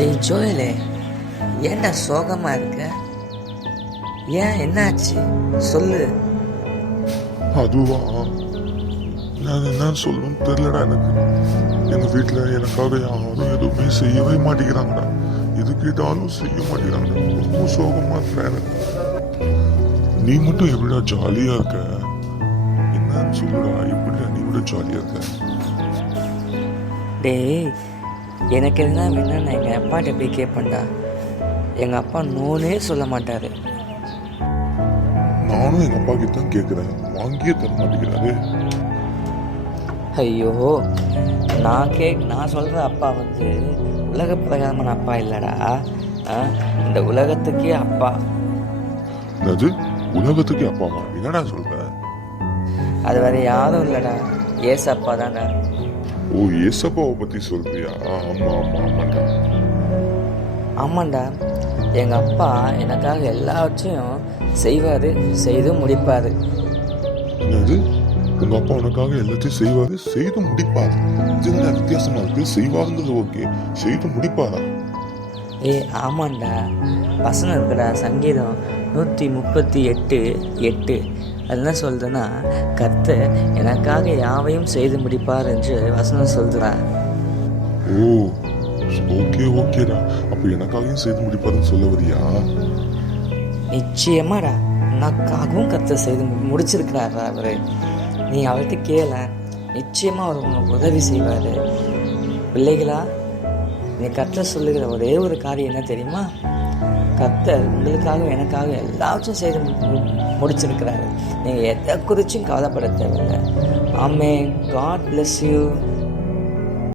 டேய் ஜோயலே, ஏன்டா சோகமாக இருக்க? ஏன் என்னாச்சு சொல்லு. அதுவா, நான் என்ன சொல்லணும்னு தெரியலடா. எங்க வீட்டுல எனக்காக யாரும் எதுவுமே செய்யவே மாட்டேங்கிறாங்கடா. எது கேட்டாலும் செய்ய மாட்டேங்கிறாங்கடா. ரொம்ப சோகமா இருக்கா எனக்கு. நீ மட்டும் எப்படிடா ஜாலியா இருக்க? என்னன்னு சொல்லுடா, எப்படிடா நீ கூட ஜாலியா இருக்க? டேய், எனக்கு என்ன வேணா நான் எங்கள் அப்பாட்ட போய் கேட்பேன்டா. எங்கள் அப்பா நோனே சொல்ல மாட்டார். நானும் எங்க அப்பா கிட்ட தான் கேட்கிறேன், வாங்கியே தர மாட்டேங்கிறாரு. ஐயோ, நான் சொல்கிற அப்பா உலக பிரகாரமான அப்பா இல்லைடா. இந்த உலகத்துக்கே அப்பா. அது உலகத்துக்கே அப்பாவா? என்னடா சொல்ற? அது வேற யாரும் இல்லைடா, ஏசு அப்பா தானே. ஓ, ஏசப்பாவை பத்தி சொல்றியா? ஆமா ஆமா ஆமாண்டா. ஆமாண்டா, எங்கள் அப்பா எனக்காக எல்லாவற்றையும் செய்வார், செய்து முடிப்பார். என்னது? உங்க அப்பா உனக்காக எல்லாத்தையும் செய்வாரு, செய்து முடிப்பாரு? இது என்ன வித்தியாசமா இருக்கு? செய்வாருங்கிறது ஓகே, செய்து முடிப்பாரா? ஆமாண்டா, வசனம் இருக்குடா, சங்கீதம் 138:8. அது என்ன சொல்றதுன்னா, கர்த்தர் எனக்காக யாவையும் செய்து முடிப்பார் என்று வசனம் சொல்றா. ஓ, ஓகே ஓகேடா. அப்ப எனக்காகவும் செய்து முடிப்பாருன்னு சொல்ல வரியா? நிச்சயமாடா, எனக்காகவும் கர்த்தர் செய்து முடிச்சிருக்கிறாரா அவரு. நீ அவர்கிட்ட கேள, நிச்சயமா அவர் உங்களுக்கு உதவி செய்வார். பிள்ளைகளா, நீ கர்த்தர் சொல்லுகிற ஒரே ஒரு காரியம் என்ன தெரியுமா? கர்த்தர் உங்களுக்காகவும் எனக்காக எல்லாத்தையும் செய்து முடிச்சிருக்கிறாரு. நீங்கள் எதை குறிச்சும் கவலைப்பட தேவையில்லை. ஆமென். God bless you.